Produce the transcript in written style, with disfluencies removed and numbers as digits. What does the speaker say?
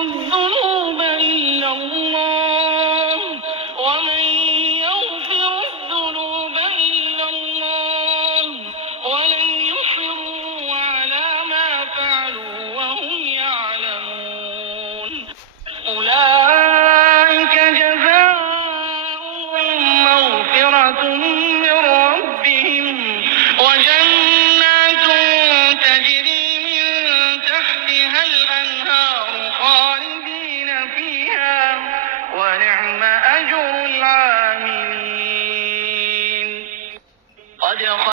الذنوب إلا الله ومن يغفر الذنوب إلا الله ولم يصروا على ما فعلوا وهم يعلمون. أولئك جزاؤهم مغفرة